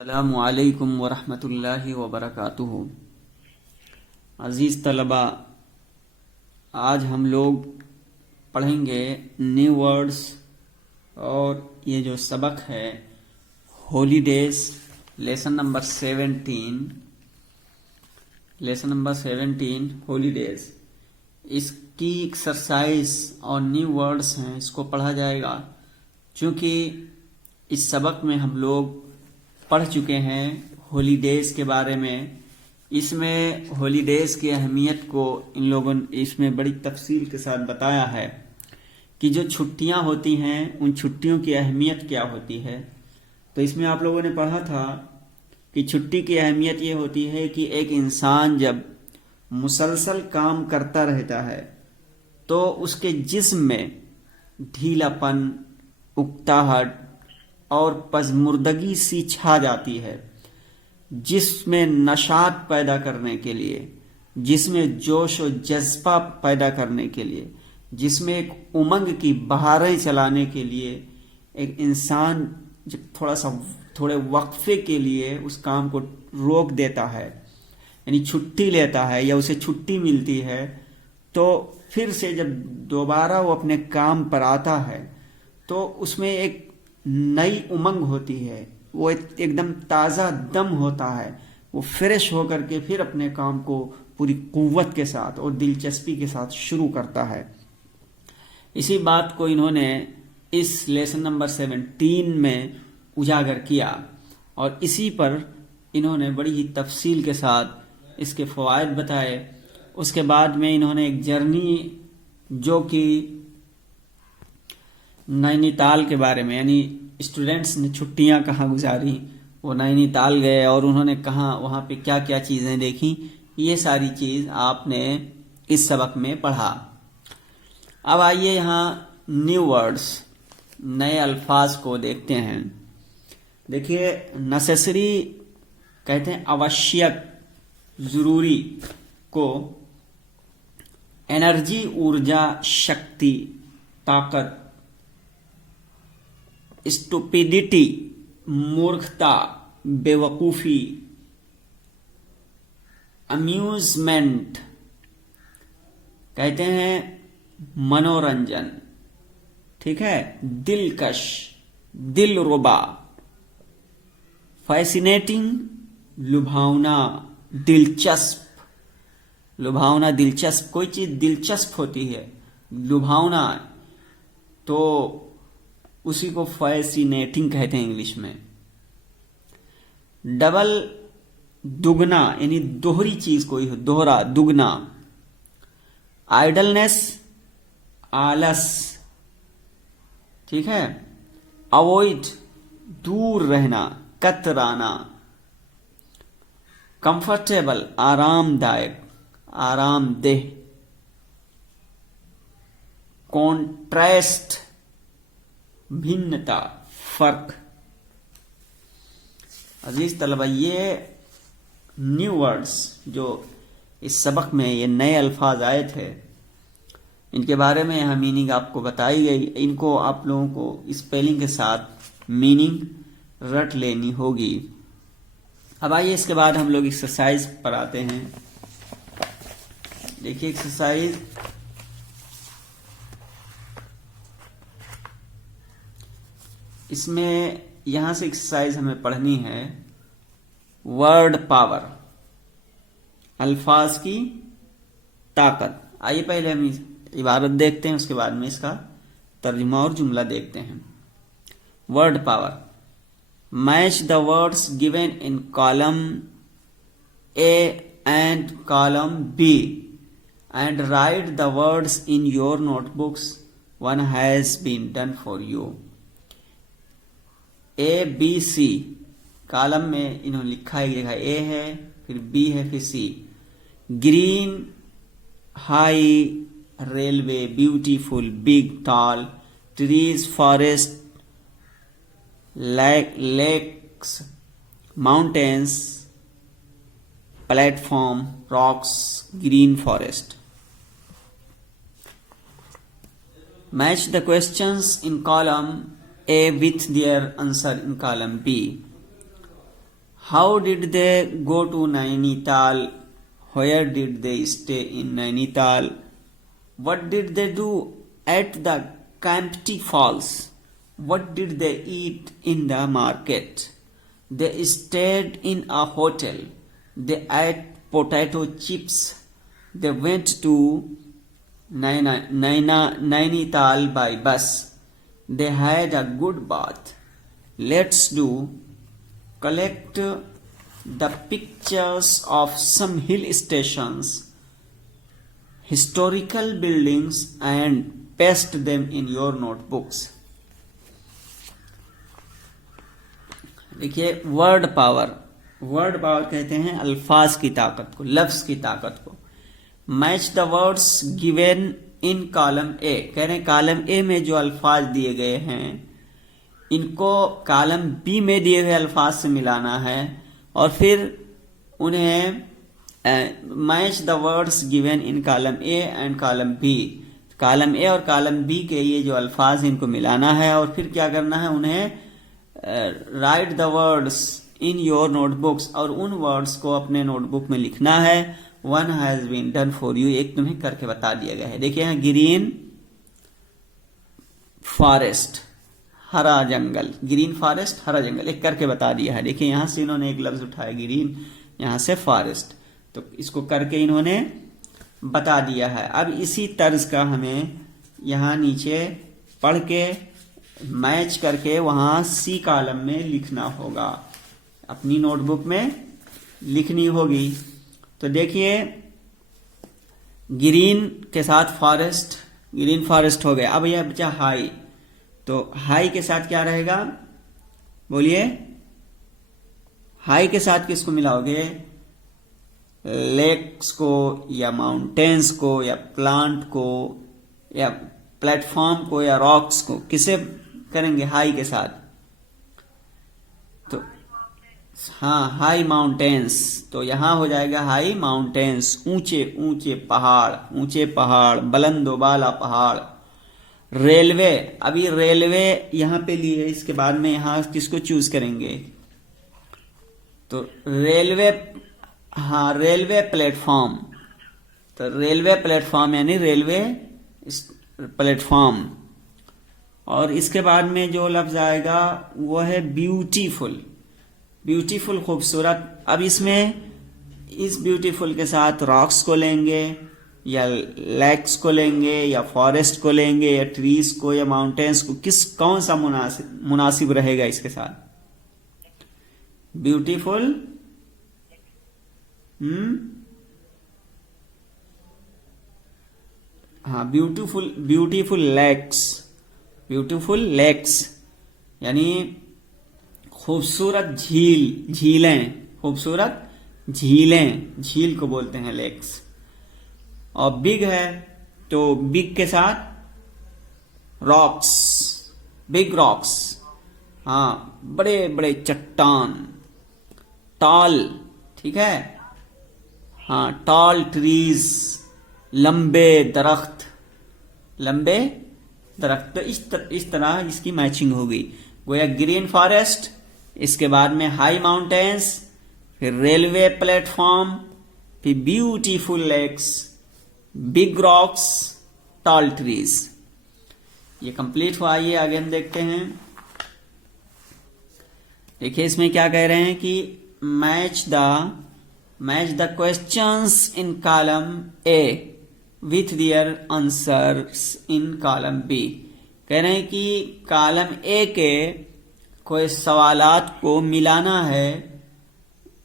अस्सलामुअलैकुम वरहमतुल्लाहि वबरकातुहू। अज़ीज़ तलबा, आज हम लोग पढ़ेंगे न्यू वर्ड्स और ये जो सबक है हॉलीडेज लेसन नंबर 17 हॉलीडेज। इसकी एक्सरसाइज और न्यू वर्ड्स हैं, इसको पढ़ा जाएगा। क्योंकि इस सबक में हम लोग पढ़ चुके हैं हॉलीडेज के बारे में। इसमें हॉलीडेज की अहमियत को इन लोगों ने इसमें बड़ी तफसील के साथ बताया है कि जो छुट्टियां होती हैं उन छुट्टियों की अहमियत क्या होती है। तो इसमें आप लोगों ने पढ़ा था कि छुट्टी की अहमियत ये होती है कि एक इंसान जब मुसलसल काम करता रहता है तो उसके जिस्म में ढीलापन, उकताहट और पजमुर्दगी सी छा जाती है, जिसमें नशात पैदा करने के लिए, जिसमें जोश और जज्बा पैदा करने के लिए, जिसमें एक उमंग की बहारें चलाने के लिए एक इंसान जब थोड़े वक्फे के लिए उस काम को रोक देता है, यानी छुट्टी लेता है या उसे छुट्टी मिलती है, तो फिर से जब दोबारा वो अपने काम पर आता है तो उसमें एक नई उमंग होती है, वो एकदम ताज़ा दम होता है। वो फ्रेश होकर के फिर अपने काम को पूरी कुव्वत के साथ और दिलचस्पी के साथ शुरू करता है। इसी बात को इन्होंने इस लेसन नंबर 17 में उजागर किया और इसी पर इन्होंने बड़ी ही तफसील के साथ इसके फ़वाइद बताए। उसके बाद में इन्होंने एक जर्नी जो कि नैनीताल के बारे में, यानी स्टूडेंट्स ने छुट्टियां कहाँ गुजारी, वो नैनीताल गए और उन्होंने कहाँ वहाँ पे क्या क्या चीज़ें देखी, ये सारी चीज़ आपने इस सबक में पढ़ा। अब आइए यहाँ न्यू वर्ड्स, नए अल्फाज को देखते हैं। देखिए, नेसेसरी कहते हैं आवश्यक, ज़रूरी को एनर्जी, ऊर्जा, शक्ति, ताकत, स्टुपिडिटी, मूर्खता, बेवकूफ़ी, अम्यूजमेंट कहते हैं मनोरंजन, ठीक है, दिलकश, दिलरुबा, फैसिनेटिंग लुभावना, दिलचस्प। लुभावना, दिलचस्प, कोई चीज़ दिलचस्प होती है, लुभावना, तो उसी को फैसिनेटिंग कहते हैं इंग्लिश में। डबल, दुगना, यानी दोहरी चीज कोई हो, दोहरा, दुगना। आइडलनेस, आलस, ठीक है। अवॉइड, दूर रहना, कतराना। कंफर्टेबल, आरामदायक, आरामदेह। कॉन्ट्रास्ट, भिन्नता, फर्क। अजीज तलबा, ये न्यू वर्ड्स जो इस सबक में ये नए अल्फाज आए थे, इनके बारे में यहाँ मीनिंग आपको बताई गई। इनको आप लोगों को स्पेलिंग के साथ मीनिंग रट लेनी होगी। अब आइए इसके बाद हम लोग एक्सरसाइज पर आते हैं। देखिए एक्सरसाइज, इसमें यहां से एक्सरसाइज हमें पढ़नी है वर्ड पावर, अल्फाज की ताकत। आइए पहले हम इबारत देखते हैं, उसके बाद में इसका तर्जुमा और जुमला देखते हैं। Word power, match the words given in column A and column B and write the words in your notebooks, one has been done for you. A B C column में इन्होंने लिखा है, ए है, फिर बी है, फिर C. Green, high, railway, beautiful, big, tall, trees, forest, lakes, mountains, platform, rocks, green forest. Match the questions in column A with their answer in column B. How did they go to Nainital, where did they stay in Nainital, what did they do at the Campty Falls, what did they eat in the market, they stayed in a hotel, they ate potato chips, they went to Nainital by bus, they had a good bath. Let's do collect the pictures of some hill stations, historical buildings and paste them in your notebooks. देखिए word power, word power कहते हैं अल्फाज की ताकत को, लफ्ज की ताकत को। Match the words given in column ए, कह रहे हैं कॉलम ए में जो अल्फाज दिए गए हैं इनको कॉलम बी में दिए हुए अल्फाज से मिलाना है और फिर उन्हें match the words given in column A and column B, column A और कॉलम बी के ये जो अल्फाज इनको मिलाना है और फिर क्या करना है, उन्हें write the words in your notebooks, और उन वर्ड्स को अपने नोटबुक में लिखना है। One has been done for you, एक तुम्हें करके बता दिया गया है। देखिए यहाँ ग्रीन फॉरेस्ट, हरा जंगल, ग्रीन फॉरेस्ट हरा जंगल, एक करके बता दिया है। देखिए यहां से इन्होंने एक लफ्ज उठाया ग्रीन, यहां से फॉरेस्ट, तो इसको करके इन्होंने बता दिया है। अब इसी तर्ज का हमें यहां नीचे पढ़ के मैच करके वहां सी कॉलम में लिखना होगा, अपनी नोटबुक में लिखनी होगी। तो देखिए ग्रीन के साथ फॉरेस्ट, ग्रीन फॉरेस्ट हो गया। अब यह बचा हाई, तो हाई के साथ क्या रहेगा, बोलिए हाई के साथ किसको मिलाओगे, लेक्स को या माउंटेन्स को या प्लांट को या प्लेटफॉर्म को या रॉक्स को, किसे करेंगे हाई के साथ, तो हाँ हाई माउंटेन्स, तो यहां हो जाएगा हाई माउंटेन्स, ऊंचे ऊंचे पहाड़, ऊंचे पहाड़, बुलंदो बाला पहाड़। रेलवे, अभी रेलवे यहां पे लिए, इसके बाद में यहां किसको चूज करेंगे, तो रेलवे, हाँ रेलवे प्लेटफॉर्म, तो रेलवे प्लेटफॉर्म यानी रेलवे प्लेटफॉर्म। और इसके बाद में जो लफ्ज आएगा वो है ब्यूटीफुल, ब्यूटीफुल खूबसूरत। अब इसमें इस ब्यूटीफुल के साथ रॉक्स को लेंगे या लेक्स को लेंगे या फॉरेस्ट को लेंगे या ट्रीज को या माउंटेन्स को, कौन सा मुनासिब रहेगा इसके साथ, ब्यूटीफुल, हाँ beautiful, beautiful lakes, beautiful lakes यानी खूबसूरत झील, झीलें, खूबसूरत झीलें, झील को बोलते हैं लेक्स। और बिग है तो बिग के साथ रॉक्स, बिग रॉक्स, हाँ बड़े बड़े चट्टान। टॉल, ठीक है, हाँ टॉल ट्रीज, लंबे दरख्त, लंबे दरख्त। तो इस तरह इसकी मैचिंग होगी। गोया ग्रीन फॉरेस्ट, इसके बाद में हाई माउंटेन्स, फिर रेलवे प्लेटफॉर्म, फिर beautiful lakes, big rocks, tall trees. ये कंप्लीट हुआ। आइए आगे हम देखते हैं। देखिए इसमें क्या कह रहे हैं कि match the questions in column A with their answers in column B. कह रहे हैं कि कॉलम ए के कोई सवालात को मिलाना है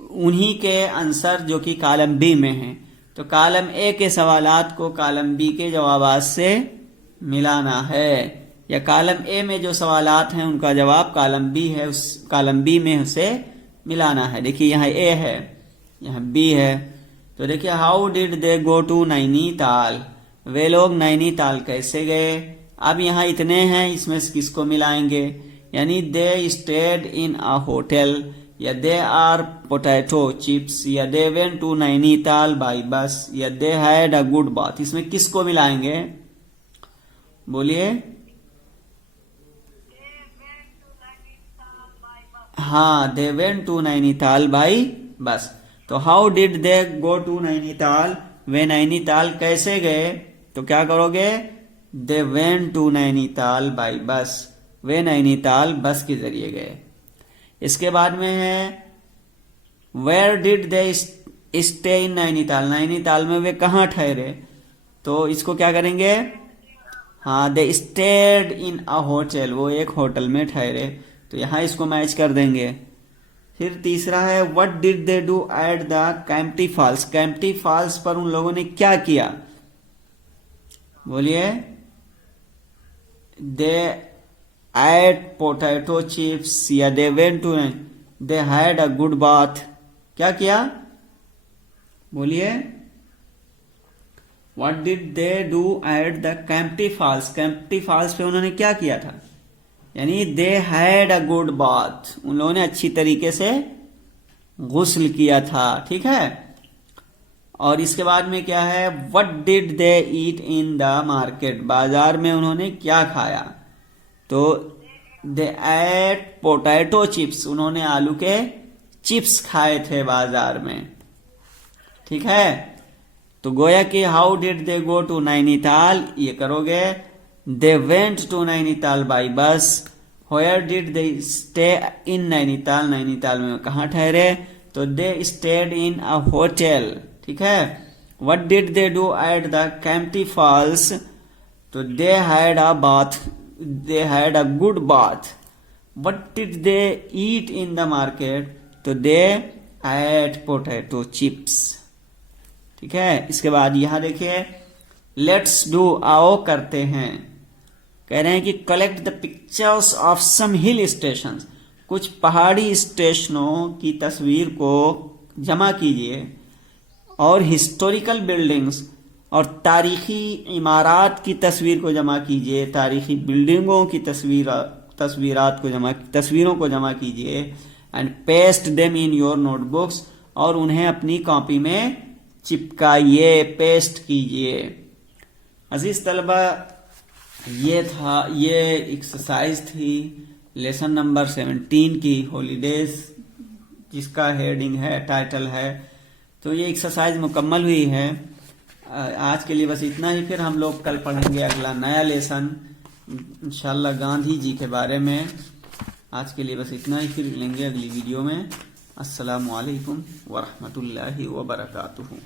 उन्हीं के आंसर जो कि कॉलम बी में है। तो कॉलम ए के सवालात को कॉलम बी के जवाबात से मिलाना है, या कॉलम ए में जो सवालात हैं उनका जवाब कॉलम बी है, उस कॉलम बी में उसे मिलाना है। देखिए यहाँ ए है, यहाँ बी है। तो देखिए how did they go to Nainital, वे लोग नैनीताल कैसे गए। अब यहाँ इतने हैं, इसमें से किसको मिलाएंगे, यानी they stayed in a hotel, या दे आर पोटैटो चिप्स, या they went to Nainital by bus, या they had a good bath. इसमें किसको मिलाएंगे, बोलिए। हाँ, they went to Nainital by bus. तो how did they go to Nainital, वे नैनीताल कैसे गए, तो क्या करोगे, they went to Nainital by bus, वे नैनीताल बस के जरिए गए। इसके बाद में है where did they stay in Nainital, Nainital में वे कहाँ ठहरे, तो इसको क्या करेंगे, हाँ, they stayed in a hotel, वो एक होटल में ठहरे, तो यहां इसको मैच कर देंगे। फिर तीसरा है what did they do at the Kempty falls, Kempty falls पर उन लोगों ने क्या किया, बोलिए, दे एट पोटैटो चिप्स या they went to, they had a good bath, क्या किया, बोलिए, what did they do at the Kempty falls, Kempty falls पे उन्होंने क्या किया था, यानी they had a good bath, उन लोगों ने अच्छी तरीके से गुस्ल किया था, ठीक है। और इसके बाद में क्या है, what did they eat in the market, बाजार में उन्होंने क्या खाया, तो दे एट पोटैटो चिप्स, उन्होंने आलू के चिप्स खाए थे बाजार में, ठीक है। तो गोया कि how did they go to Nainital, ये करोगे, they went to Nainital by bus, where did they stay in Nainital, Nainital में कहाँ ठहरे, तो they stayed in a hotel, ठीक है। What did they do at the Kempty Falls, तो they had a bath, they had a good bath. What did they eat in the market, तो they eight potato chips, ठीक है। इसके बाद यहां देखिए लेट्स डू, आओ करते हैं, कह रहे हैं कि collect the pictures of some hill station, कुछ पहाड़ी स्टेशनों की तस्वीर को जमा कीजिए, और हिस्टोरिकल बिल्डिंग्स, और तारीखी इमारत की तस्वीर को जमा कीजिए, तारीखी बिल्डिंगों की तस्वीरों को जमा कीजिए, and paste them in your notebooks, और उन्हें अपनी कॉपी में चिपकाइए, पेस्ट कीजिए। अजीज तलबा, ये एक्सरसाइज थी लेसन नंबर 17 की, हॉलीडेज, जिसका हेडिंग है, टाइटल है। तो ये एक्सरसाइज मुकम्मल हुई है। आज के लिए बस इतना ही, फिर हम लोग कल पढ़ेंगे अगला नया लेसन इंशाल्लाह गांधी जी के बारे में। आज के लिए बस इतना ही, फिर मिलेंगे अगली वीडियो में। अस्सलामु अलैकुम वरहमतुल्लाहि वबरकातुहू।